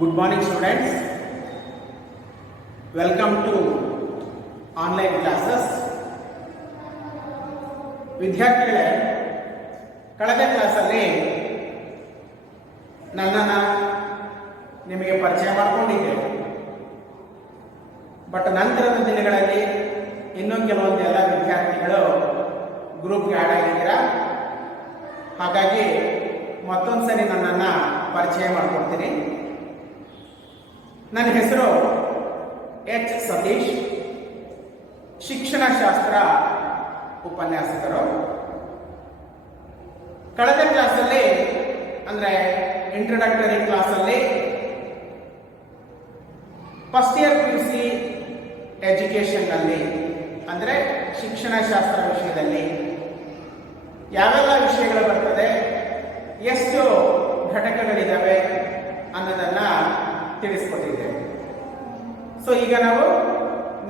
Good morning students. Welcome to online classes. ವಿದ್ಯಾರ್ಥಿಗಳೇ, ಕಳೆದ ಕ್ಲಾಸಲ್ಲಿ ನನ್ನನ್ನು ನಿಮಗೆ ಪರಿಚಯ ಮಾಡಿಕೊಂಡಿದ್ದೆ. ಬಟ್ ನಂತರದ ದಿನಗಳಲ್ಲಿ ಇನ್ನೂ ಕೆಲವೊಂದೆಲ್ಲ ವಿದ್ಯಾರ್ಥಿಗಳು ಗ್ರೂಪ್ಗೆ ಆ್ಯಡ್ ಆಗಿದ್ದೀರಾ. ಹಾಗಾಗಿ ಮತ್ತೊಂದು ಸರಿ ನನ್ನನ್ನು ಪರಿಚಯ ಮಾಡಿಕೊಡ್ತೀನಿ. ನನ್ನ ಹೆಸರು ಎಚ್ ಸತೀಶ್, ಶಿಕ್ಷಣಶಾಸ್ತ್ರ ಉಪನ್ಯಾಸಕರು. ಕಳೆದ ಕ್ಲಾಸಲ್ಲಿ ಅಂದರೆ ಇಂಟ್ರೊಡಕ್ಟರಿ ಕ್ಲಾಸಲ್ಲಿ ಫಸ್ಟ್ ಇಯರ್ PUC ಎಜುಕೇಷನ್ನಲ್ಲಿ ಅಂದರೆ ಶಿಕ್ಷಣಶಾಸ್ತ್ರ ವಿಷಯದಲ್ಲಿ ಯಾವೆಲ್ಲ ವಿಷಯಗಳು ಬರ್ತದೆ, ಎಷ್ಟು ಘಟಕಗಳಿದ್ದಾವೆ ಅನ್ನೋದನ್ನು ತಿಳಿಸ್ಕೊಟ್ಟಿದ್ದೇವೆ. ಸೊ ಈಗ ನಾವು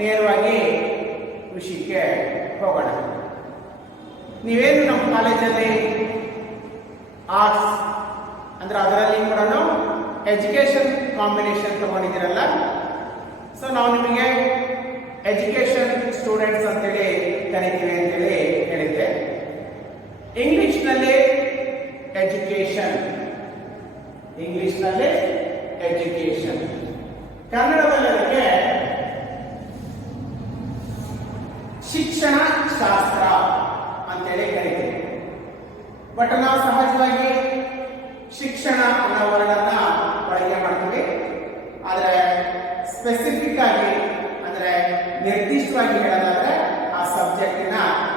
ನೇರವಾಗಿ ವಿಷಯಕ್ಕೆ ಹೋಗೋಣ. ನೀವೇನು ನಮ್ಮ ಕಾಲೇಜಲ್ಲಿ ಆರ್ಟ್ಸ್ ಅಂದರೆ ಅದರಲ್ಲಿ ಕೂಡ ಎಜುಕೇಷನ್ ಕಾಂಬಿನೇಷನ್ ತಗೊಂಡಿದ್ದೀರಲ್ಲ, ಸೊ ನಾವು ನಿಮಗೆ ಎಜುಕೇಷನ್ ಸ್ಟೂಡೆಂಟ್ಸ್ ಅಂತೇಳಿ ಕರಿತೀವಿ ಅಂತೇಳಿ ಹೇಳಿದ್ದೆ. ಇಂಗ್ಲಿಷ್ನಲ್ಲಿ ಎಜುಕೇಷನ್, ಇಂಗ್ಲಿಷ್ನಲ್ಲಿ ಎಜುಕೇಷನ್, ಕನ್ನಡದಲ್ಲಿ ಅದಕ್ಕೆ ಶಿಕ್ಷಣ ಶಾಸ್ತ್ರ ಅಂತೇಳಿ ಕರಿತೀವಿ. ಬಟ್ ನಾವು ಸಹಜವಾಗಿ ಶಿಕ್ಷಣ ಅನ್ನೋ ವರ್ಡನ್ನ ಬಳಕೆ ಮಾಡ್ತೀವಿ. ಆದರೆ ಸ್ಪೆಸಿಫಿಕ್ ಆಗಿ ಅಂದರೆ ನಿರ್ದಿಷ್ಟವಾಗಿ ಹೇಳೋದಾದ್ರೆ ಆ ಸಬ್ಜೆಕ್ಟಿನ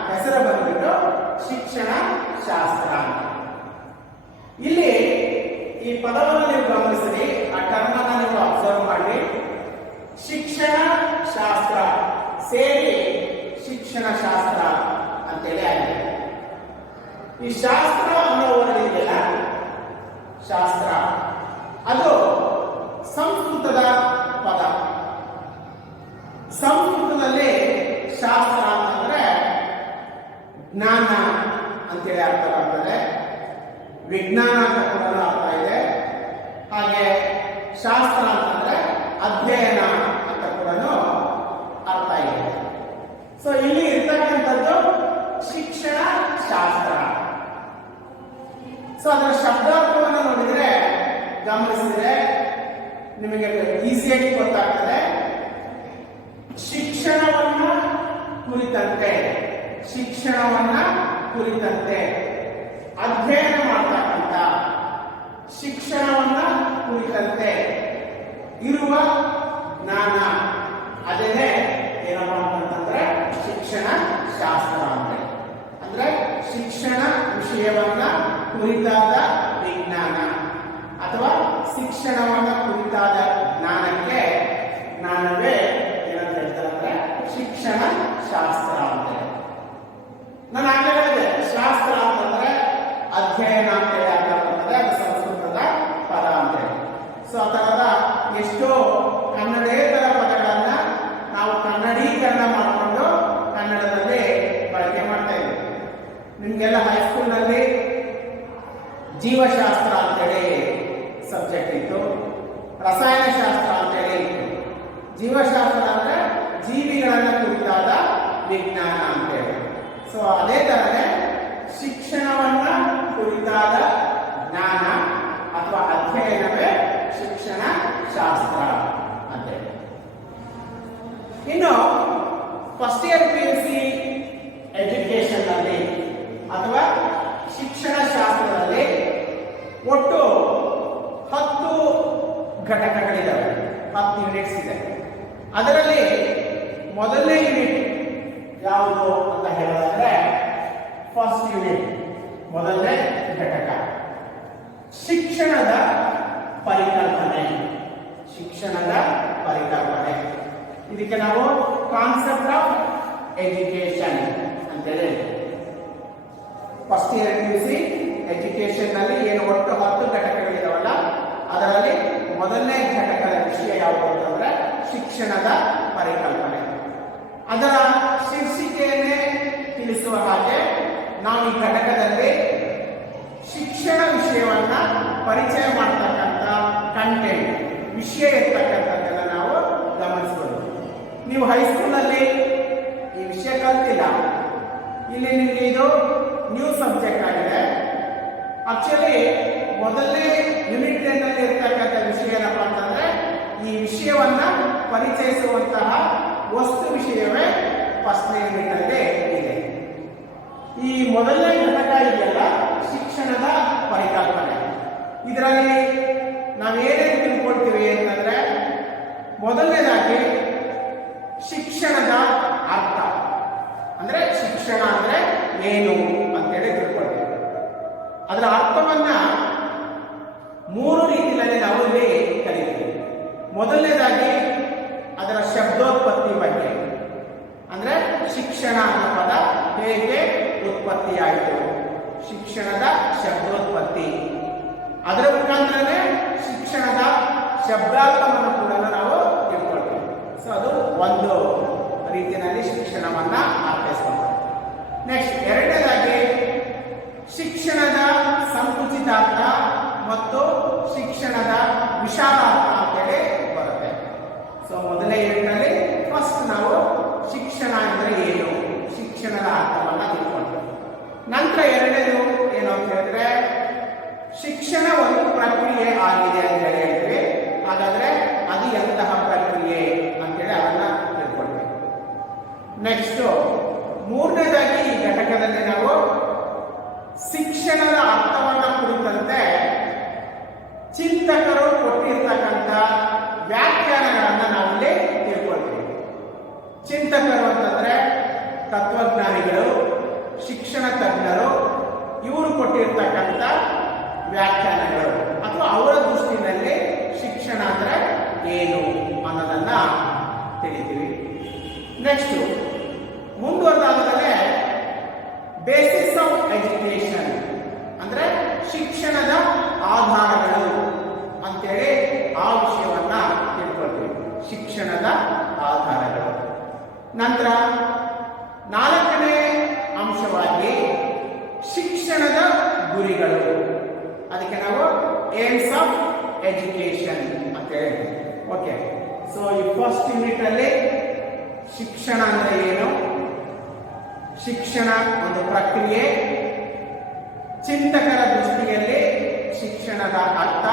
ಹೆಸರು ಬಂದ್ಬಿಟ್ಟು ಶಿಕ್ಷಣ ಶಾಸ್ತ್ರ. ಇಲ್ಲಿ ಈ ಪದವನ್ನು ನೀವು ಗಮನಿಸಿ, ಆ ಟರ್ಮ್ ಅನ್ನು ನೀವು ಅಬ್ಸರ್ವ್ ಮಾಡಿ. ಶಿಕ್ಷಣ ಶಾಸ್ತ್ರ ಸೇರಿ ಶಿಕ್ಷಣ ಶಾಸ್ತ್ರ ಅಂತೇಳಿ ಆಗಿದೆ. ಈ ಶಾಸ್ತ್ರ ಅನ್ನೋ ವರ್ಡ್ ಇದೆಯಲ್ಲ, ಶಾಸ್ತ್ರ ಅದು ಸಂಸ್ಕೃತದ ಪದ. ಸಂಸ್ಕೃತದಲ್ಲಿ ಶಾಸ್ತ್ರ ಅಂತಂದ್ರೆ ಜ್ಞಾನ ಅಂತೇಳಿ ಅರ್ಥ ಬರ್ತದೆ, ವಿಜ್ಞಾನ ಅಂತ ಕೂಡ ಅರ್ಥ ಇದೆ. ಹಾಗೆ ಶಾಸ್ತ್ರ ಅಂತಂದ್ರೆ ಅಧ್ಯಯನ ಅಂತ ಕೂಡ ಅರ್ಥ ಇದೆ. ಸೊ ಇಲ್ಲಿ ಇರ್ತಕ್ಕಂಥದ್ದು ಶಿಕ್ಷಣ ಶಾಸ್ತ್ರ. ಸೊ ಅದರ ಶಬ್ದಾರ್ಥವನ್ನು ನೋಡಿದ್ರೆ, ಗಮನಿಸಿದ್ರೆ ನಿಮಗೆ ಈಸಿಯಾಗಿ ಗೊತ್ತಾಗ್ತದೆ. ಶಿಕ್ಷಣವನ್ನ ಕುರಿತಂತೆ, ಶಿಕ್ಷಣವನ್ನ ಕುರಿತಂತೆ ಅಧ್ಯಯನ ಮಾಡತಕ್ಕಂಥ, ಶಿಕ್ಷಣವನ್ನ ಕುರಿತಂತೆ ಇರುವ ಜ್ಞಾನ, ಅದೇನೆ ಏನಪ್ಪ ಅಂತಂದ್ರೆ ಶಿಕ್ಷಣ ಶಾಸ್ತ್ರ ಅಂದ್ರೆ ಶಿಕ್ಷಣ ವಿಷಯವನ್ನ ಕುರಿತಾದ ವಿಜ್ಞಾನ ಅಥವಾ ಶಿಕ್ಷಣವನ್ನ ಕುರಿತಾದ ಜ್ಞಾನಕ್ಕೆ ಜ್ಞಾನವೇ ಏನಂತ ಹೇಳ್ತಾರೆ ಅಂದ್ರೆ ಶಿಕ್ಷಣ ಶಾಸ್ತ್ರ ಅಂತ. ನಾನು ಆಗಲೇ ಹೇಳಿದೆ, ಶಾಸ್ತ್ರ ಅಂತಂದ್ರೆ ಅಧ್ಯಯನ ಅಂತ ಹೇಳಿ ಅರ್ಥ ಬರ್ತದೆ, ಅದು ಸಂಸ್ಕೃತದ ಪದ ಅಂತ ಹೇಳಿ. ಸೊ ಆ ತರದ ಎಷ್ಟೋ ಕನ್ನಡೇತರ ಪದಗಳನ್ನ ನಾವು ಕನ್ನಡೀಕರಣ ಮಾಡಿಕೊಂಡು ಕನ್ನಡದಲ್ಲಿ ಬಳಕೆ ಮಾಡ್ತಾ ಇದ್ದೀವಿ. ನಿಮ್ಗೆಲ್ಲ ಹೈಸ್ಕೂಲ್ನಲ್ಲಿ ಜೀವಶಾಸ್ತ್ರ ಅಂತೇಳಿ ಸಬ್ಜೆಕ್ಟ್ ಇತ್ತು, ರಸಾಯನಶಾಸ್ತ್ರ ಅಂತೇಳಿ ಇತ್ತು. ಜೀವಶಾಸ್ತ್ರ ಅಂದ್ರೆ ಜೀವಿಗಳನ್ನ ಕುರಿತಾದ ವಿಜ್ಞಾನ ಅಂತೇಳಿ. ಸೊ ಅದೇ ತರನೇ ಶಿಕ್ಷಣವನ್ನ ಕುರಿತಾದ ಜ್ಞಾನ ಅಥವಾ ಅಧ್ಯಯನವೇ ಶಿಕ್ಷಣ ಶಾಸ್ತ್ರ ಅಂತೇಳಿ. ಇನ್ನು ಫಸ್ಟ್ ಇಯರ್ PUC ಎಜುಕೇಷನ್ ಅಲ್ಲಿ ಅಥವಾ ಶಿಕ್ಷಣ ಶಾಸ್ತ್ರದಲ್ಲಿ ಒಟ್ಟು 10 ಘಟಕಗಳಿದ್ದಾವೆ, 10 ಯೂನಿಟ್ಸ್ ಇದೆ. ಅದರಲ್ಲಿ ಮೊದಲನೇ ಯೂನಿಟ್ ಯಾವುದು ಅಂತ ಹೇಳೋದಾದ್ರೆ ಫಸ್ಟ್ ಯೂನಿಟ್, ಮೊದಲನೇ ಘಟಕ ಶಿಕ್ಷಣದ ಪರಿಕಲ್ಪನೆ. ಶಿಕ್ಷಣದ ಪರಿಕಲ್ಪನೆ, ಇದಕ್ಕೆ ನಾವು ಕಾನ್ಸೆಪ್ಟ್ ಆಫ್ ಎಜುಕೇಶನ್ ಅಂತೇಳಿ. ಫಸ್ಟ್ ಇಯರ್ PUC ಎಜುಕೇಶನ್ ನಲ್ಲಿ ಏನು ಒಟ್ಟು 10 ಘಟಕಗಳಿದಾವಲ್ಲ, ಅದರಲ್ಲಿ ಮೊದಲನೇ ಘಟಕದ ವಿಷಯ ಯಾವುದು ಅಂತಂದ್ರೆ ಶಿಕ್ಷಣದ ಪರಿಕಲ್ಪನೆ. ಅದರ ಶೀರ್ಷಿಕೆಯನ್ನೇ ತಿಳಿಸುವ ಹಾಗೆ ನಾವು ಈ ಘಟಕದಲ್ಲಿ ಶಿಕ್ಷಣ ವಿಷಯವನ್ನ ಪರಿಚಯ ಮಾಡತಕ್ಕಂಥ ಕಂಟೆಂಟ್ ವಿಷಯ ಇರ್ತಕ್ಕಂಥದ್ದನ್ನ ನಾವು ಗಮನಿಸ್ಬೋದು. ನೀವು ಹೈಸ್ಕೂಲಲ್ಲಿ ಈ ವಿಷಯ ಕಲ್ತಿಲ್ಲ, ಇಲ್ಲಿ ನಿಮಗೆ ಇದು ನ್ಯೂ ಸಬ್ಜೆಕ್ಟ್ ಆಗಿದೆ. ಆಕ್ಚುಲಿ ಮೊದಲನೇ ಯೂನಿಟ್ ನಲ್ಲಿ ಇರ್ತಕ್ಕಂಥ ವಿಷಯ ಏನಪ್ಪಾ ಅಂತಂದ್ರೆ ಈ ವಿಷಯವನ್ನ ಪರಿಚಯಿಸುವಂತಹ ವಸ್ತು ವಿಷಯವೇ ಫಸ್ಟ್ನೇ ಯೂನಿಟ್ ಅಲ್ಲಿ ಇದೆ. ಈ ಮೊದಲನೇ ಘಟಕ ಇದೆಯಲ್ಲ ಶಿಕ್ಷಣದ ಪರಿಕಲ್ಪನೆ, ಇದರಲ್ಲಿ ನಾವೇನೇನು ತಿಳ್ಕೊಳ್ತೀವಿ ಅಂತಂದ್ರೆ ಮೊದಲನೇದಾಗಿ ಶಿಕ್ಷಣದ ಅರ್ಥ ಅಂದ್ರೆ ಶಿಕ್ಷಣ ಅಂದ್ರೆ ಏನು ಅಂತೇಳಿ ತಿಳ್ಕೊಳ್ತೀವಿ. ಅದರ ಅರ್ಥವನ್ನ ಮೂರು ರೀತಿಯಲ್ಲಿ ನಾವು ಇಲ್ಲಿ ಕಲಿತೀವಿ. ಮೊದಲನೇದಾಗಿ ಅದರ ಶಬ್ದೋತ್ಪತ್ತಿ ಬಗ್ಗೆ, ಅಂದ್ರೆ ಶಿಕ್ಷಣ ಅನ್ನೋ ಪದ ಹೇಗೆ ಉತ್ಪತ್ತಿಯಾಯಿತು, ಶಿಕ್ಷಣದ ಶಬ್ದೋತ್ಪತ್ತಿ, ಅದರ ಮುಖಾಂತರನೇ ಶಿಕ್ಷಣದ ಶಬ್ದಾರ್ಥವನ್ನು ಕೂಡ ನಾವು ತಿಳ್ಕೊಳ್ತೀವಿ. ಸೊ ಅದು ಒಂದು ರೀತಿಯಲ್ಲಿ ಶಿಕ್ಷಣವನ್ನ ಅರ್ಥೈಸ್ಕೊಂಡು. ನೆಕ್ಸ್ಟ್ ಎರಡನೇದಾಗಿ ಶಿಕ್ಷಣದ ಸಂಕುಚಿತಾರ್ಥ ಮತ್ತು ಶಿಕ್ಷಣದ ವಿಶಾಲಾರ್ಥ ಅಂತೇಳಿ ಬರುತ್ತೆ. ಸೊ ಮೊದಲನೇ ಯೂನಿಟ್ನಲ್ಲಿ ಫಸ್ಟ್ ನಾವು ಶಿಕ್ಷಣ ಅಂದ್ರೆ ಏನು, ಶಿಕ್ಷಣದ ಅರ್ಥವನ್ನ ತಿಳ್ಕೊಂಡ್ವಿ. ನಂತರ ಎರಡನೇದು ಏನು ಅಂತ ಹೇಳಿದ್ರೆ ಶಿಕ್ಷಣ ಒಂದು ಪ್ರಕ್ರಿಯೆ ಆಗಿದೆ ಅಂತ ಹೇಳ್ತೀವಿ. ಹಾಗಾದ್ರೆ ಅದು ಎಂತಹ ಪ್ರಕ್ರಿಯೆ ಅಂತೇಳಿ ಅದನ್ನ ತಿಳ್ಕೊಳ್ತೀವಿ. ನೆಕ್ಸ್ಟ್ ಮೂರನೇದಾಗಿ ಈ ಘಟಕದಲ್ಲಿ ನಾವು ಶಿಕ್ಷಣದ ಅರ್ಥವನ್ನ ಕುರಿತಂತೆ ಚಿಂತಕರು ಕೊಟ್ಟಿರ್ತಕ್ಕಂಥ ವ್ಯಾಖ್ಯಾನಗಳನ್ನ ನಾವಿಲ್ಲಿ ತಿಳ್ಕೊಳ್ತೀವಿ. ಚಿಂತಕರು ಅಂತಂದ್ರೆ ತತ್ವಜ್ಞಾನಿಗಳು, ಶಿಕ್ಷಣ ತಜ್ಞರು, ಇವರು ಕೊಟ್ಟಿರ್ತಕ್ಕಂಥ ವ್ಯಾಖ್ಯಾನಗಳು ಅಥವಾ ಅವರ ದೃಷ್ಟಿನಲ್ಲಿ ಶಿಕ್ಷಣ ಅಂದ್ರೆ ಏನು ಅನ್ನೋದನ್ನ ತಿಳಿತೀವಿ. ನೆಕ್ಸ್ಟ್ ಮುಂದುವರೆದಾಗಲೇ ಬೇಸಿಸ್ ಆಫ್ ಎಜುಕೇಶನ್ ಅಂದ್ರೆ ಶಿಕ್ಷಣದ ಆಧಾರಗಳು ಅಂತೇಳಿ ಆ ವಿಷಯವನ್ನ ತಿಳ್ಕೊಳ್ತೀವಿ. ಶಿಕ್ಷಣದ ಆಧಾರಗಳು. ನಂತರ ನಾಲ್ಕನೇ ಅಂಶವಾಗಿ ಶಿಕ್ಷಣದ ಗುರಿಗಳು, ಅದಕ್ಕೆ ನಾವು ಏಮ್ಸ್ ಆಫ್ ಎಜುಕೇಶನ್ ಅಂತ ಹೇಳ್ತೀವಿ. ಓಕೆ, ಸೊ ಈ ಫಸ್ಟ್ ಯೂನಿಟ್ ಅಲ್ಲಿ ಶಿಕ್ಷಣ ಅಂದ್ರೆ ಏನು, ಶಿಕ್ಷಣ ಒಂದು ಪ್ರಕ್ರಿಯೆ, ಚಿಂತಕರ ದೃಷ್ಟಿಯಲ್ಲಿ ಶಿಕ್ಷಣದ ಅರ್ಥ,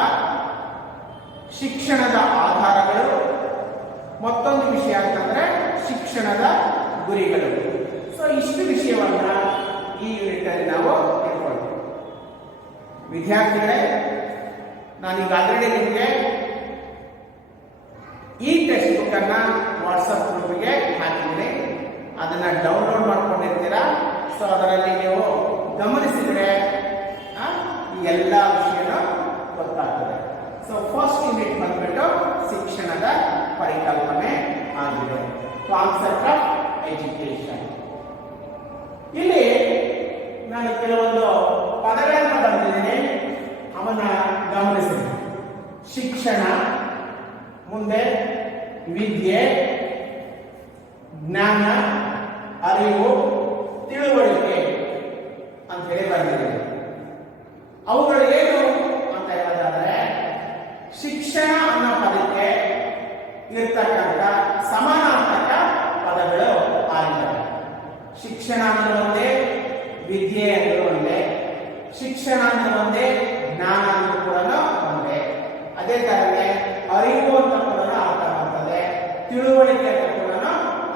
ಶಿಕ್ಷಣದ ಆಧಾರಗಳು, ಮತ್ತೊಂದು ವಿಷಯ ಅಂತಂದ್ರೆ ಶಿಕ್ಷಣದ ಗುರಿಗಳು. ಸೊ ಇಷ್ಟು ವಿಷಯವನ್ನ ಈ ಯೂನಿಟ್ ಅಲ್ಲಿ ನಾವು ತಿಳ್ಕೊಳ್ತೀವಿ. ವಿದ್ಯಾರ್ಥಿಗಳೇ, ನಾನೀಗ ಆಲ್ರೆಡಿ ನಿಮಗೆ ಈ ಟೆಕ್ಸ್ಟ್ ಬುಕ್ ಅನ್ನ ವಾಟ್ಸಪ್ ಗ್ರೂಪ್ಗೆ ಹಾಕಿದ್ದೀನಿ, ಅದನ್ನ ಡೌನ್ಲೋಡ್ ಮಾಡ್ಕೊಂಡಿರ್ತೀರಾ. ಸೊ ಅದರಲ್ಲಿ ನೀವು ಗಮನಿಸಿದ್ರೆ ಈ ಎಲ್ಲ ವಿಷಯನ ಗೊತ್ತಾಗ್ತದೆ. ಸೊ ಫಸ್ಟ್ ಯೂನಿಟ್ ಬಂದ್ಬಿಟ್ಟು ಶಿಕ್ಷಣದ ಪರಿಕಲ್ಪನೆ ಆಗಿದೆ, ಕಾನ್ಸೆಪ್ಟ್ ಆಫ್ ಎಜುಕೇಶನ್. ಇಲ್ಲಿ ನಾನು ಕೆಲವೊಂದು ಪದಗಳನ್ನು ಬರೆದಿದ್ದೀನಿ, ಅವನ್ನ ಗಮನಿಸಿ. ಶಿಕ್ಷಣ, ಮುಂದೆ ವಿದ್ಯೆ, ಜ್ಞಾನ, ಅರಿವು, ತಿಳುವಳಿಕೆ ಅಂತ ಹೇಳಿ ಬರೆದಿದ್ದೀನಿ. ಅವುಗಳು ಏನು ಅಂತ ಹೇಳೋದಾದ್ರೆ ಶಿಕ್ಷಣ ಅನ್ನೋ ಪದಕ್ಕೆ ಇರ್ತಕ್ಕಂಥ ಸಮಾನಾರ್ಥಕ ಪದಗಳು ಆಗಿವೆ. ಶಿಕ್ಷಣ ಅಂದ್ರೆ ಒಂದೇ, ವಿದ್ಯೆ ಅಂದ್ರೆ ಒಂದೇ, ಶಿಕ್ಷಣ ಅಂದ್ರೆ ಒಂದೇ, ಜ್ಞಾನ ಅಂದ್ರೆ ಕೂಡ ಒಂದೇ. ಅದೇ ತರನೇ ಅರಿವು ಅಂತ ಕೂಡ ಅರ್ಥ ಬರ್ತದೆ, ತಿಳುವಳಿಕೆ ಅಂತ ಕೂಡ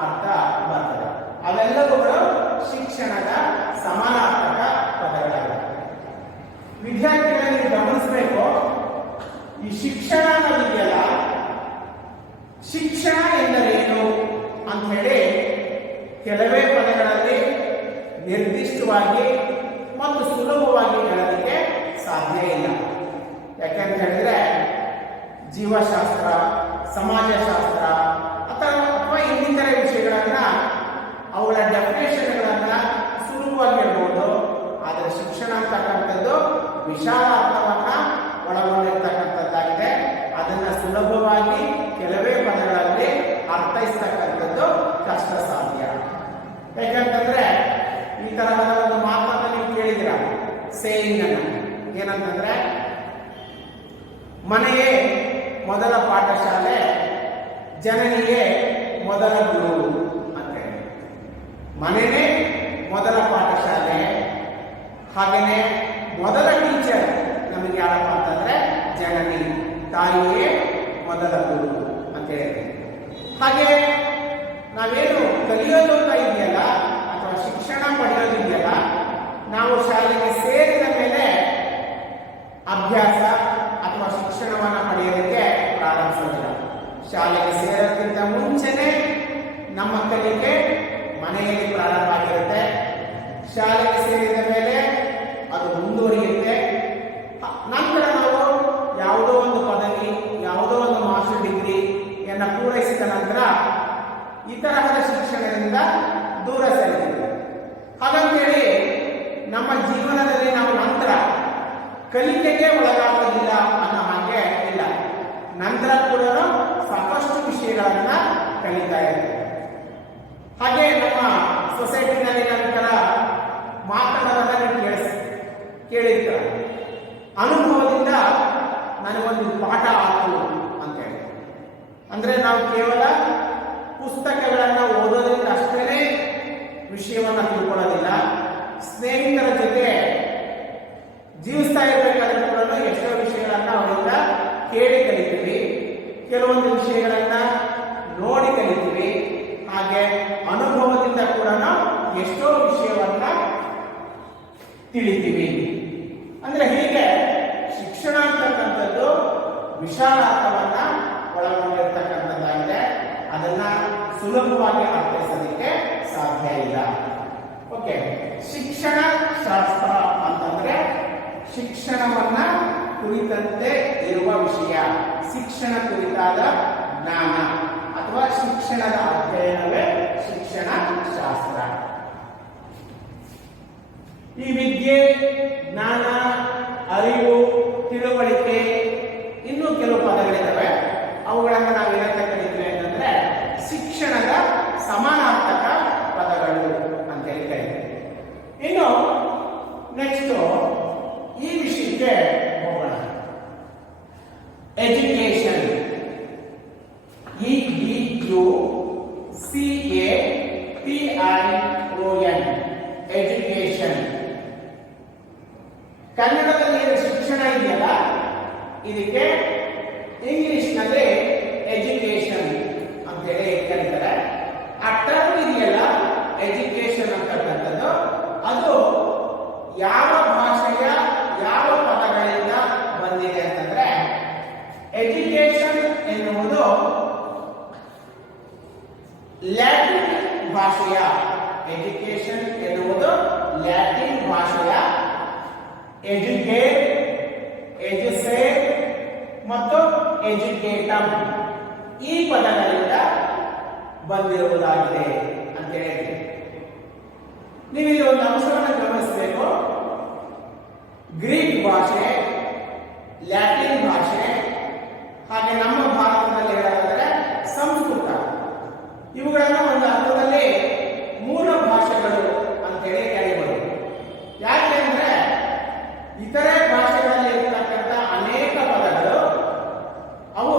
ಅರ್ಥ ಬರ್ತದೆ. ಅವೆಲ್ಲವುಗಳು ಶಿಕ್ಷಣದ ಸಮಾನಾರ್ಥಕ ಪದಗಳಾಗಿವೆ. ವಿದ್ಯಾರ್ಥಿಗಳಿಗೆ ಗಮನಿಸಬೇಕು, ಈ ಶಿಕ್ಷಣ ಅನ್ನೋದಿದೆಯಲ್ಲ, ಶಿಕ್ಷಣ ಎಂದರೇನು ಅಂತ ಹೇಳಿ ಕೆಲವೇ ಪದಗಳಲ್ಲಿ ನಿರ್ದಿಷ್ಟವಾಗಿ ಮತ್ತು ಸುಲಭವಾಗಿ ಹೇಳಲಿಕ್ಕೆ ಸಾಧ್ಯ ಇಲ್ಲ. ಯಾಕೆಂತ ಹೇಳಿದ್ರೆ ಜೀವಶಾಸ್ತ್ರ, ಸಮಾಜಶಾಸ್ತ್ರ ಅಥವಾ ಇನ್ನಿತರೆ ವಿಷಯಗಳನ್ನ ಅವುಗಳ ಡೆಫಿನೇಷನ್ಗಳನ್ನ ಸುಲಭವಾಗಿ ಹೇಳ್ಬೋದು. ಆದರೆ ಶಿಕ್ಷಣ ಅಂತಕ್ಕಂಥದ್ದು ವಿಶಾಲ ಅರ್ಥವನ್ನ ಒಳಗೊಂಡಿರ್ತಕ್ಕಂಥದ್ದಾಗಿದೆ. ಅದನ್ನ ಸುಲಭವಾಗಿ ಕೆಲವೇ ಪದಗಳಲ್ಲಿ ಅರ್ಥೈಸ್ತಕ್ಕಂಥದ್ದು ಕಷ್ಟ ಸಾಧ್ಯ. ಯಾಕಂತಂದ್ರೆ ಈ ತರಹದ ಒಂದು ಮಾತನ್ನ ನೀವು ಕೇಳಿದಿರ, ಸೇಯಿಂಗ್ ಅನ್ನ, ಏನಂತಂದ್ರೆ ಮನೆಯೇ ಮೊದಲ ಪಾಠಶಾಲೆ, ಜನನಿಗೆ ಮೊದಲ ಗುರು ಅಂತ ಹೇಳಿ. ಮನೆಯೇ ಮೊದಲ ಪಾಠಶಾಲೆ, ಹಾಗೇನೆ ಮೊದಲ ಟೀಚರ್ ನಮಗೆ ಯಾರಪ್ಪ ಅಂತಂದ್ರೆ ಜನನಿ, ತಾಯಿಯೇ ಮೊದಲ ಗುರು ಅಂತ ಹೇಳಿ. ಹಾಗೆ ನಾವೇನು ಕಲಿಯೋದು ಅಂತ ಇದೆಯಲ್ಲ ಅಥವಾ ಶಿಕ್ಷಣ ಪಡೆಯೋದಿದೆಯಲ್ಲ, ನಾವು ಶಾಲೆಗೆ ಸೇರಿದ ಮೇಲೆ ಅಭ್ಯಾಸ ಅಥವಾ ಶಿಕ್ಷಣವನ್ನು ಪಡೆಯೋದಕ್ಕೆ ಪ್ರಾರಂಭಿಸೋದಿಲ್ಲ. ಶಾಲೆಗೆ ಸೇರೋದಕ್ಕಿಂತ ಮುಂಚೆನೆ ನಮ್ಮ ಕಲಿಕೆ ಮನೆಯಲ್ಲಿ ಪ್ರಾರಂಭ ಆಗಿರುತ್ತೆ. ಶಾಲೆಗೆ ಸೇರಿದ ಮೇಲೆ ಅದು ಮುಂದುವರಿಯುತ್ತೆ. ನಂತರ ನಾವು ಯಾವುದೋ ಒಂದು ಪದವಿ, ಯಾವುದೋ ಒಂದು ಮಾಸ್ಟರ್ ಡಿಗ್ರಿಯನ್ನು ಪೂರೈಸಿದ ನಂತರ ಈ ತರಹದ ಶಿಕ್ಷಣದಿಂದ ದೂರ ಸರಿತೀವಿ. ಹಾಗಂತೇಳಿ ನಮ್ಮ ಜೀವನದಲ್ಲಿ ನಾವು ನಂತರ ಕಲಿಕೆಗೆ ಒಳಗಾಗೋದಿಲ್ಲ ಅನ್ನೋ ಹಾಗೆ ಇಲ್ಲ. ನಂತರ ಕೂಡ ಸಾಕಷ್ಟು ವಿಷಯಗಳನ್ನ ಕಲಿತಾ ಇದ್ದೀವಿ. ಹಾಗೆ ನಮ್ಮ ಸೊಸೈಟಿನಲ್ಲಿ ನಂತರ ಮಾತನಾಡೋದನ್ನ ಕೇಳಿರ್ತಾರೆ. ಅನುಭವದಿಂದ ನನಗೊಂದು ಪಾಠ ಆಯ್ತು ಅಂತ ಹೇಳಿ. ಅಂದ್ರೆ ನಾವು ಕೇವಲ ಪುಸ್ತಕಗಳನ್ನು ಓದೋದ್ರಿಂದ ಅಷ್ಟೇ ವಿಷಯವನ್ನು ತಿಳ್ಕೊಳ್ಳೋದಿಲ್ಲ. ಸ್ನೇಹಿತರ ಜೊತೆ ಜೀವಿಸ್ತಾ ಇರಬೇಕಾದ್ರೆ ಕೂಡ ಎಷ್ಟೋ ವಿಷಯಗಳನ್ನ ಅವರಿಂದ ಕೇಳಿ ಕಲಿತೀವಿ, ಕೆಲವೊಂದು ವಿಷಯಗಳನ್ನ ನೋಡಿ ಕಲಿತೀವಿ. ಹಾಗೆ ಅನುಭವದಿಂದ ಕೂಡ ಎಷ್ಟೋ ವಿಷಯವನ್ನ ತಿಳಿತೀವಿ. ಅಂದ್ರೆ ಹೀಗೆ ಶಿಕ್ಷಣ ಅಂತಕ್ಕಂಥದ್ದು ವಿಶಾಲ ಅರ್ಥವನ್ನ ಒಳಗೊಂಡಿರ್ತಕ್ಕಂಥದ್ದಾಗಿದೆ. ಅದನ್ನ ಸುಲಭವಾಗಿ ಅರ್ಥೈಸೋದಕ್ಕೆ ಸಾಧ್ಯ ಇಲ್ಲ. ಓಕೆ, ಶಿಕ್ಷಣ ಶಾಸ್ತ್ರ ಅಂತಂದ್ರೆ ಶಿಕ್ಷಣವನ್ನ ಕುರಿತಂತೆ ಇರುವ ವಿಷಯ, ಶಿಕ್ಷಣ ಕುರಿತಾದ ಜ್ಞಾನ ಅಥವಾ ಶಿಕ್ಷಣದ ಅಧ್ಯಯನವೇ ಶಿಕ್ಷಣ ಶಾಸ್ತ್ರ. ಈ ವಿದ್ಯೆ, ಜ್ಞಾನ, ಅರಿವು, ತಿಳುವಳಿಕೆ, ಇನ್ನೂ ಕೆಲವು ಪದಗಳಿದ್ದಾವೆ. ಅವುಗಳನ್ನು ನಾವು ಏನಂತ ಕರೀತೀವಿ ಅಂತಂದ್ರೆ ಶಿಕ್ಷಣದ ಸಮಾನಾರ್ಥಕ ಪದಗಳು ಅಂತ ಹೇಳಿ ಕರೀತೀವಿ. ಇನ್ನು ನೆಕ್ಸ್ಟ್ ಈ ವಿಷಯಕ್ಕೆ ಹೋಗೋಣ. Education, EDUCATION, education. ಕನ್ನಡದಲ್ಲಿ ಏನು ಶಿಕ್ಷಣ ಇದೆಯಲ್ಲ, ಇದಕ್ಕೆ ಇಂಗ್ಲಿಷ್ನಲ್ಲಿ ಎಜುಕೇಶನ್ ಅಂತೇಳಿ ಕರೀತಾರೆ. ಆ ಟರ್ಮ್ ಇದೆಯಲ್ಲ ಎಜುಕೇಶನ್ ಅಂತಕ್ಕಂಥದ್ದು, ಅದು ಯಾವ ಭಾಷೆಯ ಯಾವ ಪದಗಳಿಂದ ಬಂದಿದೆ ಅಂತಂದ್ರೆ, ಎಜುಕೇಶನ್ ಎನ್ನುವುದು ಲ್ಯಾಟಿನ್ ಭಾಷೆಯ, ಎಜುಕೇಶನ್ ಎನ್ನುವುದು ಲ್ಯಾಟಿನ್ ಭಾಷೆಯ ಎಜುಕೇಟ್, ಎಜುಸೇಟ್ ಮತ್ತು ಎಜುಕೇಟಮ್ ಈ ಪದಗಳಿಂದ ಬಂದಿರುವುದಾಗಿದೆ ಅಂತ ಹೇಳಿದ್ವಿ. ನೀವು ಇಲ್ಲಿ ಒಂದು ಅಂಶವನ್ನು ಗಮನಿಸಬೇಕು. ಗ್ರೀಕ್ ಭಾಷೆ, ಲ್ಯಾಟಿನ್ ಭಾಷೆ, ಹಾಗೆ ನಮ್ಮ ಭಾರತದಲ್ಲಿ ಹೇಳೋದಾದರೆ ಸಂಸ್ಕೃತ, ಇವುಗಳನ್ನ ಒಂದು ಅರ್ಥದಲ್ಲಿ ಮೂಲ ಭಾಷೆಗಳು ಅಂತೇಳಿ ಕರೀಬಹುದು. ಯಾಕೆ ಅಂದ್ರೆ ಇತರೆ ಭಾಷೆಗಳಲ್ಲಿ ಇರತಕ್ಕಂಥ ಅನೇಕ ಪದಗಳು ಅವು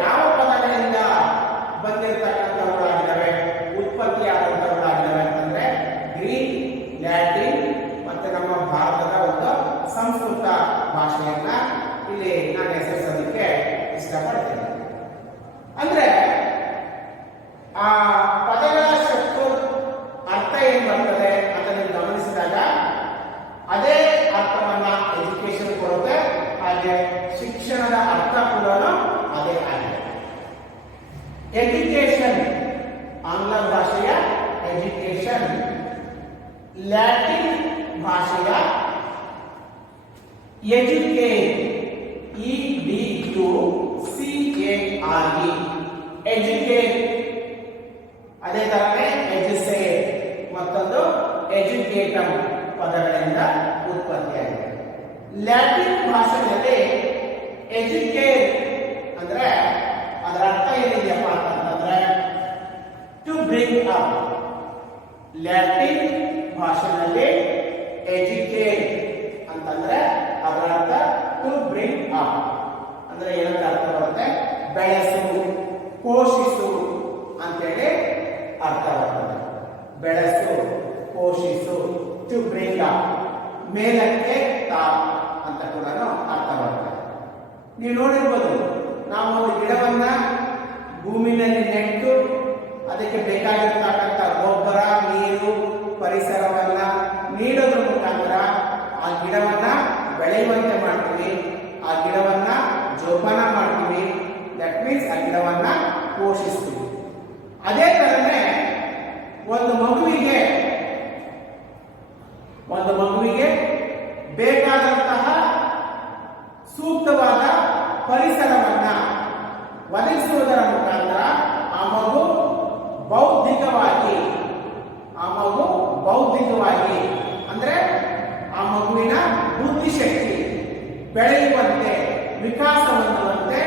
ಯಾವ ಪದಗಳಿಂದ ಬಂದಿರತಕ್ಕಂಥವುಗಳಾಗಿದ್ದಾವೆ, ಉತ್ಪತ್ತಿಯಾದಂಥವುಗಳಾಗಿದ್ದಾವೆ ಅಂತಂದ್ರೆ ಗ್ರೀಕ್, ಲ್ಯಾಟಿನ್ ಮತ್ತೆ ನಮ್ಮ ಭಾರತದ ಒಂದು ಸಂಸ್ಕೃತ ಭಾಷೆಯನ್ನ ಇಲ್ಲಿ ನಾನು ಹೆಸರಿಸೋದಕ್ಕೆ ಇಷ್ಟಪಡ್ತೇನೆ. ಅಂದ್ರೆ ಆ ಪದಗಳ ಶಕ್ತು ಅರ್ಥ ಏನ್ ಬರ್ತದೆ ಅದನ್ನು ಗಮನಿಸಿದಾಗ ಅದೇ ಅರ್ಥವನ್ನ ಎಜುಕೇಶನ್ ಕೊಡುತ್ತೆ. ಹಾಗೆ ಶಿಕ್ಷಣದ ಅರ್ಥ ಕೂಡ ಅದೇ ಆಗಿದೆ. ಎಜುಕೇಶನ್ ಆಂಗ್ಲ ಭಾಷೆಯ ಎಜುಕೇಶನ್, ಲ್ಯಾಟಿನ್ ಭಾಷೆಯ ಎಜುಕೇಟ್, EDUCARE, ಎಜುಕೇಟ್. ಅದೇ ತರನೇ ಎಜುಸೇಟ್ ಮತ್ತೊಂದು ಎಜುಕೇಟಮ್ ಪದಗಳಿಂದ ಉತ್ಪತ್ತಿಯಾಗಿದೆ. ಲ್ಯಾಟಿನ್ ಭಾಷೆಯಲ್ಲಿ ಎಜುಕೇಟ್ ಅಂದ್ರೆ ಅದರ ಅರ್ಥ ಏನಿದೆಯಪ್ಪ ಅಂತಂದ್ರೆ ಟು ಬ್ರಿಂಗ್ ಅಪ್. ಲ್ಯಾಟಿನ್ ಭಾಷೆಯಲ್ಲಿ ಎಜುಕೇಟ್ ಅಂತಂದ್ರೆ ಅದರ ಅರ್ಥ ಟು ಬ್ರಿಂಗ್ ಅಪ್ ಅಂದ್ರೆ ಏನಂತ ಅರ್ಥ ಬರುತ್ತೆ, ಬೆಳೆಸು, ಪೋಷಿಸು ಅಂತೇಳಿ ಅರ್ಥ ಬರ್ತದೆ. ಬೆಳೆಸು, ಪೋಷಿಸು, ಟು ಬ್ರಿಂಗ್ ಅಪ್, ಮೇಲಕ್ಕೆ ತಾ ಅಂತ ಕೂಡ ಅರ್ಥ ಬರ್ತದೆ. ನೀವು ನೋಡಿರ್ಬೋದು, ನಾವು ಒಂದು ಗಿಡವನ್ನ ಭೂಮಿನಲ್ಲಿ ನೆಟ್ಟು ಅದಕ್ಕೆ ಬೇಕಾಗಿರ್ತಕ್ಕಂಥ ಗೊಬ್ಬರ, ನೀರು, ಪರಿಸರವನ್ನ ನೀಡೋದ್ರ ಮುಖಾಂತರ ಆ ಗಿಡವನ್ನ ಬೆಳೆಯುವಂತೆ ಮಾಡ್ತೀವಿ, ಆ ಗಿಡವನ್ನ ಜೋಪಾನ ಮಾಡ್ತೀವಿ. ದಟ್ ಮೀನ್ಸ್ ಆ ಗಿಡವನ್ನ ಪೋಷಿಸ್ತೀವಿ. ಅದೇ ತರನೇ ಒಂದು ಮಗುವಿಗೆ ಬೇಕಾದಂತಹ ಸೂಕ್ತವಾದ ಪರಿಸರವನ್ನ ಒದಗಿಸುವುದರ ಮುಖಾಂತರ ಆ ಮಗು ಬೌದ್ಧಿಕವಾಗಿ ಅಂದ್ರೆ ಆ ಮಗುವಿನ ಬುದ್ಧಿಶಕ್ತಿ ಬೆಳೆಯುವಂತೆ, ವಿಕಾಸ ಹೊಂದುವಂತೆ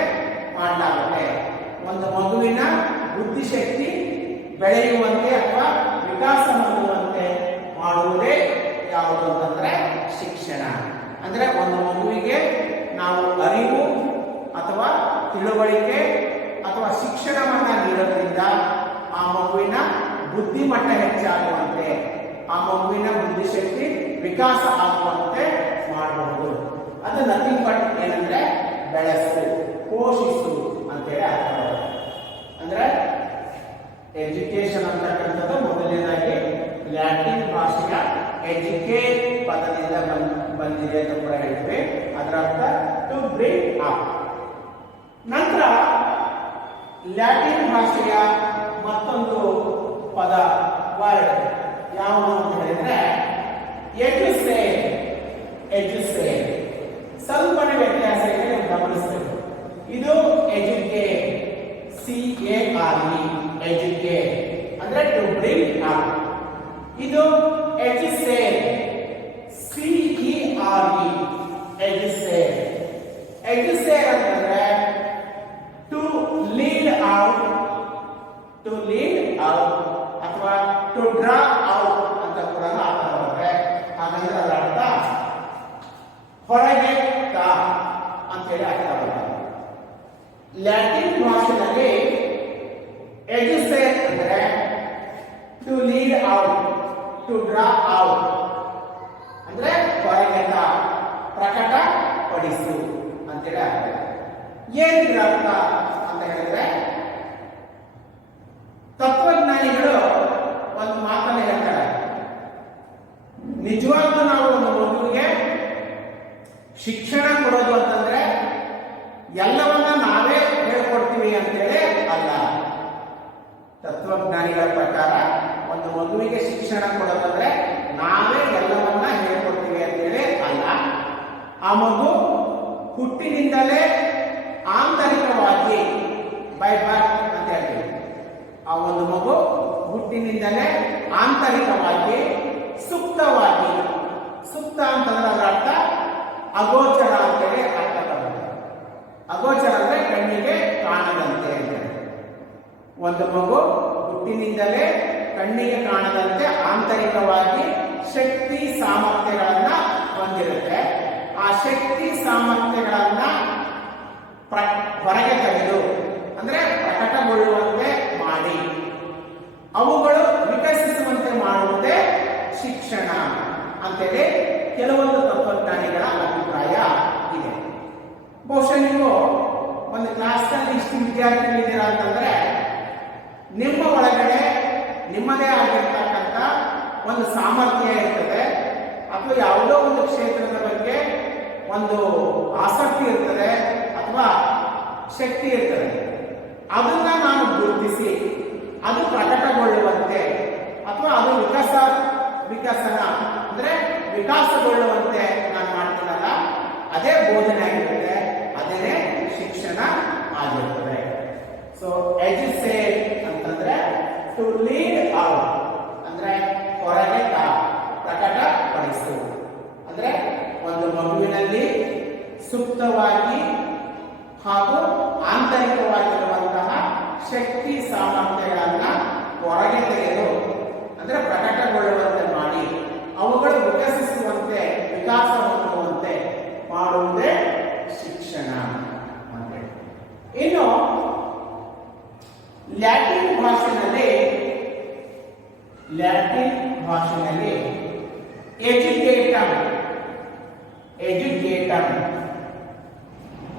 ಮಾಡಲಾಗುತ್ತೆ. ಒಂದು ಮಗುವಿನ ಬುದ್ಧಿಶಕ್ತಿ ಬೆಳೆಯುವಂತೆ ಅಥವಾ ವಿಕಾಸ ಹೊಂದುವಂತೆ ಮಾಡುವುದೇ ಯಾವುದು ಅಂತಂದ್ರೆ ಶಿಕ್ಷಣ. ಅಂದ್ರೆ ಒಂದು ಮಗುವಿಗೆ ನಾವು ಅರಿವು ಅಥವಾ ತಿಳುವಳಿಕೆ ಅಥವಾ ಶಿಕ್ಷಣವನ್ನ ನೀಡೋದ್ರಿಂದ ಆ ಮಗುವಿನ ಬುದ್ಧಿಮಟ್ಟ ಹೆಚ್ಚಾಗುವಂತೆ, ಆ ಮಗುವಿನ ಬುದ್ಧಿಶಕ್ತಿ ವಿಕಾಸ ಆಗುವಂತೆ ಮಾಡಬಹುದು. ಅದು ನಥಿಂಗ್ ಬಟ್ ಏನಂದ್ರೆ ಬೆಳೆಸು, ಪೋಷಿಸು ಅಂತೇಳಿ ಅರ್ಥ ಬರುತ್ತೆ. ಅಂದ್ರೆ ಎಜುಕೇಶನ್ ಅಂತಕ್ಕಂಥದ್ದು ಮೊದಲನೇದಾಗಿ ಲ್ಯಾಟಿನ್ ಭಾಷೆಯ ಎಜುಕೇಟ್ ಪದದಿಂದ ಬಂದಿದೆ ಅಂತ ಕೂಡ ಹೇಳ್ತೀವಿ. ಅದರ ಅರ್ಥ ಟು ಬ್ರಿಂಗ್ ಅಪ್. ನಂತರ ಲ್ಯಾಟಿನ್ ಭಾಷೆಯ ಮತ್ತೊಂದು ಪದ ವರ್ಡ್ ಯಾವುದು ಅಂತ ಹೇಳಿದ್ರೆ ಎಜುಸೇರ್. ಸ್ವಲ್ಪನೇ ವ್ಯತ್ಯಾಸ ಇದೆ, ನೀವು ಗಮನಿಸಬೇಕು. ಇದು ಎಜುಕೇಟ್, CARE, ಎಜುಕೇಟ್ ಅಂದ್ರೆ ಟು ಬ್ರಿಂಗ್ ಅಪ್. ಇದು ಎಜುಸೇರ್, CERE, ಎಜುಸೇರ್. ಎಜುಸೇರ್ ಅಂತಂದ್ರೆ ಟು ಲೀಡ್ ಔಟ್ ಅಥವಾ ಟು ಡ್ರಾ ಔಟ್ ಅಂತ ಕೂಡ ಅರ್ಥ ಬರುತ್ತೆ. ಹಾಗಂದ್ರೆ ಅದರ ಅರ್ಥ ಹೊರಗೆ ತಾ ಅಂತೇಳಿ ಅರ್ಥ ಬರುತ್ತೆ. ಲ್ಯಾಟಿನ್ ಭಾಷೆಯಲ್ಲಿ ಎಜುಸೇರ್ ಅಂದ್ರೆ to lead out, to draw out ಅಂದ್ರೆ ಹೊರಗೆ ತಾ, ಪ್ರಕಟಪಡಿಸು ಅಂತೇಳಿ ಅರ್ಥ. ಏನಿದ್ರ ಅರ್ಥ ಅಂತ ಹೇಳಿದ್ರೆ, ತತ್ವಜ್ಞಾನಿಗಳು ಒಂದು ಮಾತನ್ನ ಹೇಳ್ತಾರೆ, ನಿಜವಾಗ್ಲೂ ನಾವು ಒಂದು ಮಗುವಿಗೆ ಶಿಕ್ಷಣ ಕೊಡೋದು ಅಂತಂದ್ರೆ ಎಲ್ಲವನ್ನ ನಾವೇ ಹೇಳ್ಕೊಡ್ತೀವಿ ಅಂತೇಳಿ ಅಲ್ಲ. ತತ್ವಜ್ಞಾನಿಗಳ ಪ್ರಕಾರ ಒಂದು ಮಗುವಿಗೆ ಶಿಕ್ಷಣ ಕೊಡೋದಂದ್ರೆ ನಾವೇ ಎಲ್ಲವನ್ನ ಹೇಳ್ಕೊಡ್ತೀವಿ ಅಂತೇಳಿ ಅಲ್ಲ. ಆ ಮಗು ಹುಟ್ಟಿನಿಂದಲೇ ಆಂತರಿಕವಾಗಿ ಬೈ ಬರ್ತ್ ಅಂತ ಹೇಳ್ತೀವಿ. ಆ ಒಂದು ಮಗು ಹುಟ್ಟಿನಿಂದಲೇ ಆಂತರಿಕವಾಗಿ ಸುಪ್ತವಾಗಿ, ಸುಪ್ತ ಅಂತಂದ್ರೆ ಅದರ ಅರ್ಥ ಅಗೋಚರ ಅಂತೇಳಿ ಅರ್ಥ ಬರುತ್ತೆ. ಅಗೋಚರ ಅಂದ್ರೆ ಕಣ್ಣಿಗೆ ಕಾಣದಂತೆ ಅಂತ. ಒಂದು ಮಗು ಹುಟ್ಟಿನಿಂದಲೇ ಕಣ್ಣಿಗೆ ಕಾಣದಂತೆ ಆಂತರಿಕವಾಗಿ ಶಕ್ತಿ ಸಾಮರ್ಥ್ಯಗಳನ್ನ ಹೊಂದಿರುತ್ತೆ. ಆ ಶಕ್ತಿ ಸಾಮರ್ಥ್ಯಗಳನ್ನ ಹೊರಗೆ ತೆಗೆದು ಅಂದ್ರೆ ಪ್ರಕಟಗೊಳ್ಳುವಂತೆ ಮಾಡಿ ಅವುಗಳು ವಿಕಸಿಸುವಂತೆ ಮಾಡುವುದೇ ಶಿಕ್ಷಣ ಅಂತೇಳಿ ಕೆಲವೊಂದು ತತ್ವಜ್ಞಾನಿಗಳ ಅಭಿಪ್ರಾಯ ಇದೆ. ಬಹುಶಃ ನೀವು ಒಂದು ಕ್ಲಾಸ್ನಲ್ಲಿ ಇಷ್ಟು ವಿದ್ಯಾರ್ಥಿಗಳಿದ್ದೀರಾ ಅಂತಂದ್ರೆ ನಿಮ್ಮ ಒಳಗಡೆ ನಿಮ್ಮದೇ ಆಗಿರ್ತಕ್ಕಂಥ ಒಂದು ಸಾಮರ್ಥ್ಯ ಇರ್ತದೆ, ಅಥವಾ ಯಾವುದೋ ಒಂದು ಕ್ಷೇತ್ರದ ಬಗ್ಗೆ ಒಂದು ಆಸಕ್ತಿ ಇರ್ತದೆ ಅಥವಾ ಶಕ್ತಿ ಇರ್ತದೆ. ಅದನ್ನ ನಾನು ಗುರುತಿಸಿ ಅದು ಪ್ರಕಟಗೊಳ್ಳುವಂತೆ ಅಥವಾ ಅದು ವಿಕಸನ ಅಂದ್ರೆ ವಿಕಾಸಗೊಳ್ಳುವಂತೆ ನಾನು ಮಾಡ್ತೀನಲ್ಲ, ಅದೇ ಬೋಧನೆ ಆಗಿರುತ್ತೆ, ಅದೇ ಶಿಕ್ಷಣ ಆಗಿರ್ತದೆ. ಸೊ ಎಜುಸೇಟ್ ಅಂತಂದ್ರೆ ಟು ಲೀಡ್ ಔಟ್ ಅಂದ್ರೆ ಹೊರಗೆ ಪ್ರಕಟಪಡಿಸು. ಅಂದ್ರೆ ಒಂದು ಮಗುವಿನಲ್ಲಿ ಸುಪ್ತವಾಗಿ ಹಾಗೂ ಆಂತರಿಕವಾಗಿರುವಂತಹ ಶಕ್ತಿ ಸಾಮರ್ಥ್ಯಗಳನ್ನ ಹೊರಗೆ ತೆಗೆದು ಅಂದ್ರೆ ಪ್ರಕಟಗೊಳ್ಳುವಂತೆ ಮಾಡಿ ಅವುಗಳು ವಿಕಸಿಸುವಂತೆ, ವಿಕಾಸ ಹೊಂದುವಂತೆ ಮಾಡುವುದೇ ಶಿಕ್ಷಣ ಅಂತ. ಇನ್ನು ಲ್ಯಾಟಿನ್ ಭಾಷೆಯಲ್ಲಿ ಎಜುಕೇಟಮ್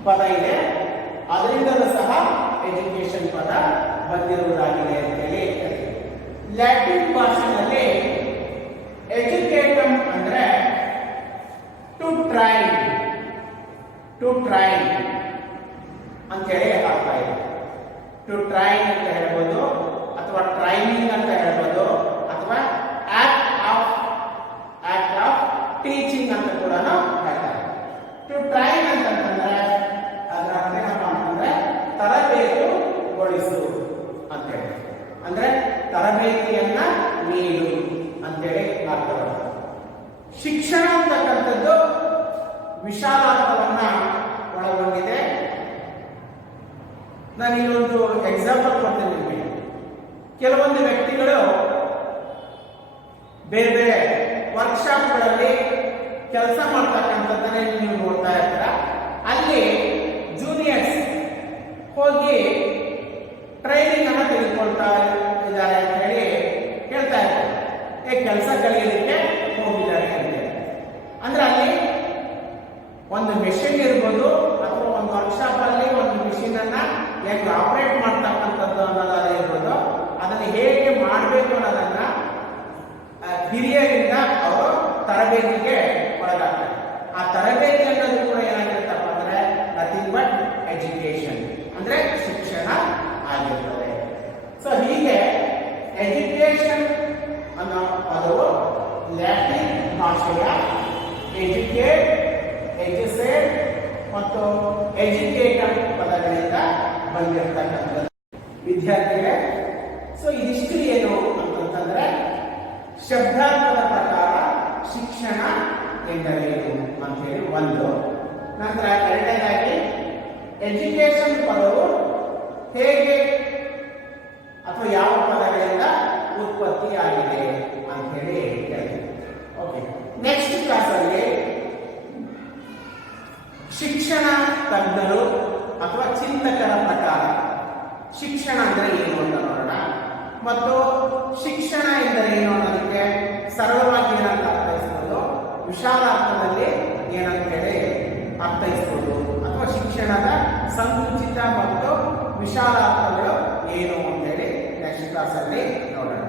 ಪದ ಇದೆ, ಅದರಿಂದಲೂ ಸಹ ಎಜುಕೇಶನ್ ಪದ ಬಂದಿರುವುದಾಗಿದೆ ಅಂತೇಳಿ ಹೇಳ್ತಾರೆ. ಲ್ಯಾಟಿನ್ ಭಾಷೆಯಲ್ಲಿ ಎಜುಕೇಟಮ್ ಅಂದ್ರೆ ಟು ಟ್ರೈನ್ ಅಂತೇಳಿ ಅರ್ಥ ಇದೆ. ಟು ಟ್ರೈನ್ ಅಂತ ಹೇಳ್ಬೋದು, ಅಥವಾ ಟ್ರೈನಿಂಗ್ ಅಂತ ಹೇಳ್ಬೋದು, ಅಥವಾ ಆಕ್ಟ್ ಆಫ್ ಟೀಚಿಂಗ್ ಅಂತ ಕೂಡ ಹೇಳ್ತಾರೆ. ಟು ಟ್ರೈನ್ ಅಂತಂದ್ರೆ ಅದರ ಅರ್ಥ ಏನಪ್ಪ ಅಂತಂದ್ರೆ ತರಬೇತುಗೊಳಿಸು ಅಂತೇಳಿ, ಅಂದ್ರೆ ತರಬೇತಿಯನ್ನ ನೀಡು ಅಂತೇಳಿ ಅರ್ಥ ಬರ್ತದೆ. ಶಿಕ್ಷಣ ಅಂತಕ್ಕಂಥದ್ದು ವಿಶಾಲಾರ್ಥವನ್ನ ಒಳಗೊಂಡಿದೆ. ನಾನು ಇನ್ನೊಂದು ಎಕ್ಸಾಂಪಲ್ ಕೊಡ್ತೇನೆ ನಿಮಗೆ. ಕೆಲವೊಂದು ವ್ಯಕ್ತಿಗಳು ಬೇರೆ ಬೇರೆ ವರ್ಕ್ಶಾಪ್ಗಳಲ್ಲಿ ಕೆಲಸ ಮಾಡ್ತಕ್ಕಂಥದ್ದನ್ನೇ ನೀವು ನೋಡ್ತಾ ಇರ್ತೀರ. ಅಲ್ಲಿ ಜೂನಿಯರ್ಸ್ ಹೋಗಿ ಟ್ರೈನಿಂಗ್ ಅನ್ನ ತೆಗೆದುಕೊಳ್ತಾ ಇದ್ದಾರೆ ಅಂತ ಹೇಳಿ ಹೇಳ್ತಾ ಇದ್ದಾರೆ. ಕೆಲಸ ಕಲಿಯಲಿಕ್ಕೆ ಹೋಗಿದ್ದಾರೆ ಅಂತ ಅಂದ್ರೆ ಅಲ್ಲಿ ಒಂದು ಮೆಷಿನ್ ಇರ್ಬೋದು, ಅಥವಾ ಒಂದು ವರ್ಕ್ಶಾಪ್ ಅಲ್ಲಿ ಒಂದು ಮೆಷಿನ್ ಅನ್ನ ಹೇಗೆ ಆಪರೇಟ್ ಮಾಡ್ತಕ್ಕಂಥದ್ದು ಅನ್ನೋದಾದ್ರೆ ಇರ್ಬೋದು, ಅದನ್ನು ಹೇಗೆ ಮಾಡಬೇಕು ಅನ್ನೋದನ್ನ ಹಿರಿಯರಿಂದ ಅವರು ತರಬೇತಿಗೆ ಒಳಗಾಗ್ತಾರೆ. ಆ ತರಬೇತಿ ಅನ್ನೋದು ಕೂಡ ಏನಾಗಿರುತ್ತಪ್ಪ ಅಂದ್ರೆ ನಥಿಂಗ್ ಬಟ್ ಎಜುಕೇಶನ್, ಅಂದ್ರೆ ಶಿಕ್ಷಣ ಆಗಿರ್ತದೆ. ಸೊ ಹೀಗೆ ಎಜುಕೇಶನ್ ಅನ್ನೋ ಪದವು ಲ್ಯಾಟಿನ್ ಭಾಷೆಯ ಎಜುಕೇಟ್, ಎಜುಸೇಟ್ ಮತ್ತು ಎಜುಕೇಟರ್ ಪದಗಳಿಂದ ಬಂದಿರತಕ್ಕಂಥದ್ದು. ವಿದ್ಯಾರ್ಥಿಗಳೇ, ಸೊ ಇದಿಷ್ಟು ಏನು ಅಂತಂದ್ರೆ ಶಬ್ದಾರ್ಥದ ಪ್ರಕಾರ ಶಿಕ್ಷಣ ಎಂದರೇನು ಅಂತೇಳಿ ಒಂದು. ನಂತರ ಎರಡನೇದಾಗಿ ಎಜುಕೇಶನ್ ಪದವು ಹೇಗೆ ಅಥವಾ ಯಾವ ಪದಗಳಿಂದ ಉತ್ಪತ್ತಿಯಾಗಿದೆ ಅಂತ ಹೇಳಿ ಹೇಳ್ತೀವಿ. ಓಕೆ, ನೆಕ್ಸ್ಟ್ ಕ್ಲಾಸಲ್ಲಿ ಶಿಕ್ಷಣ ತಜ್ಞರು ಅಥವಾ ಚಿಂತಕರ ಪ್ರಕಾರ ಶಿಕ್ಷಣ ಅಂದ್ರೆ ಏನು ಅಂತ ನೋಡೋಣ, ಮತ್ತು ಶಿಕ್ಷಣ ಎಂದರೇನು ಅನ್ನೋದಕ್ಕೆ ಸರಳವಾಗಿ ಏನಂತ ಅರ್ಥೈಸ್ಬೋದು, ವಿಶಾಲ ಅರ್ಥದಲ್ಲಿ ಏನಂತ ಹೇಳಿ ಅರ್ಥೈಸ್ಬೋದು, ಅಥವಾ ಶಿಕ್ಷಣದ ಸಂಕುಚಿತ ಮತ್ತು ವಿಶಾಲ ಅರ್ಥಗಳು ಏನು ಅಂತ ಹೇಳಿ ನೆಕ್ಸ್ಟ್ ಕ್ಲಾಸಲ್ಲಿ ನೋಡೋಣ.